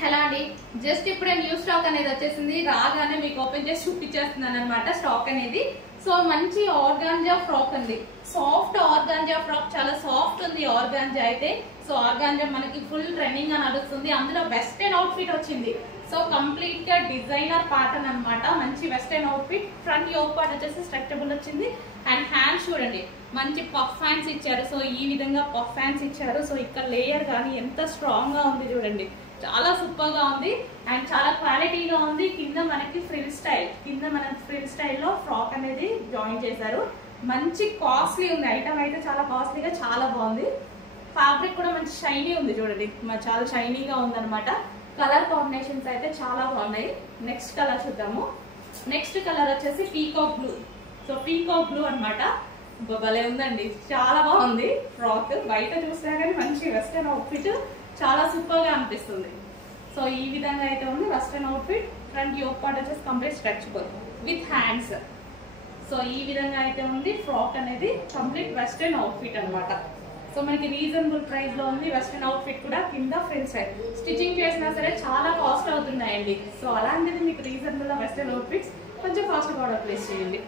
Hello అండి, just ఇప్పుడే new stock అనేది వచ్చేసింది. రాగానే మీకు ఓపెన్ చేసి చూపించేస్తున్నాను అనమాట స్టాక్ అనేది. సో మంచి ఆర్గాంజా ఫ్రాక్ ఉంది, సాఫ్ట్ ఆర్గాంజా ఫ్రాక్, చాలా సాఫ్ట్ ఉంది ఆర్గాంజా అయితే. సో ఆర్గాంజా మనకి ఫుల్ ట్రెండింగ్ గా నడుస్తుంది. అందులో వెస్టర్న్ అవుట్ ఫిట్ వచ్చింది. సో కంప్లీట్ గా డిజైనర్ ప్యాటర్న్ అనమాట. మంచి western outfit. Front yoke part వచ్చేసి స్ట్రెచబుల్ వచ్చింది. అండ్ హ్యాండ్స్ చూడండి, మంచి పఫ్ హ్యాండ్స్ ఇచ్చారు. సో ఈ విధంగా పఫ్ హ్యాండ్స్ ఇచ్చారు. సో ఇక్కడ లేయర్ కానీ ఎంత స్ట్రాంగ్ గా ఉంది చూడండి, చాలా సూపర్ గా ఉంది అండ్ చాలా క్వాలిటీగా ఉంది. కింద మనకి ఫ్రిల్ స్టైల్, కింద మన ఫ్రిల్ స్టైల్లో ఫ్రాక్ అనేది జాయిన్ చేశారు. మంచి కాస్ట్లీ ఉంది ఐటమ్ అయితే, చాలా కాస్ట్లీగా చాలా బాగుంది. ఫ్యాబ్రిక్ కూడా మంచి షైనీ ఉంది చూడండి, చాలా షైనీగా ఉంది అనమాట. కలర్ కాంబినేషన్స్ అయితే చాలా బాగున్నాయి. నెక్స్ట్ కలర్ చూద్దాము. నెక్స్ట్ కలర్ వచ్చేసి peacock blue. So peacock blue అనమాట. భలే ఉందండి, చాలా బాగుంది ఫ్రాక్. బయట చూసినా కానీ మంచి వెస్టర్న్ అవుట్ఫిట్, చాలా సూపర్ గా అనిపిస్తుంది. సో ఈ విధంగా అయితే ఉంది western outfit. Front yoke part వచ్చేసి complete stretchable with hands. So ఈ విధంగా అయితే ఉంది ఫ్రాక్ అనేది, కంప్లీట్ వెస్టర్న్ అవుట్ఫిట్ అనమాట. సో మనకి రీజనబుల్ ప్రైస్ లో ఉంది. వెస్టర్న్ అవుట్ఫిట్ కూడా కింద ఫ్రిల్ సైడ్ స్టిచింగ్ చేసినా సరే చాలా కాస్ట్ అవుతున్నాయండి. సో అలాంటిది మీకు రీజనబుల్ వెస్టర్న్ అవుట్ఫిట్స్ కొంచెం కాస్ట్ కూడా ప్లేస్ చేయండి.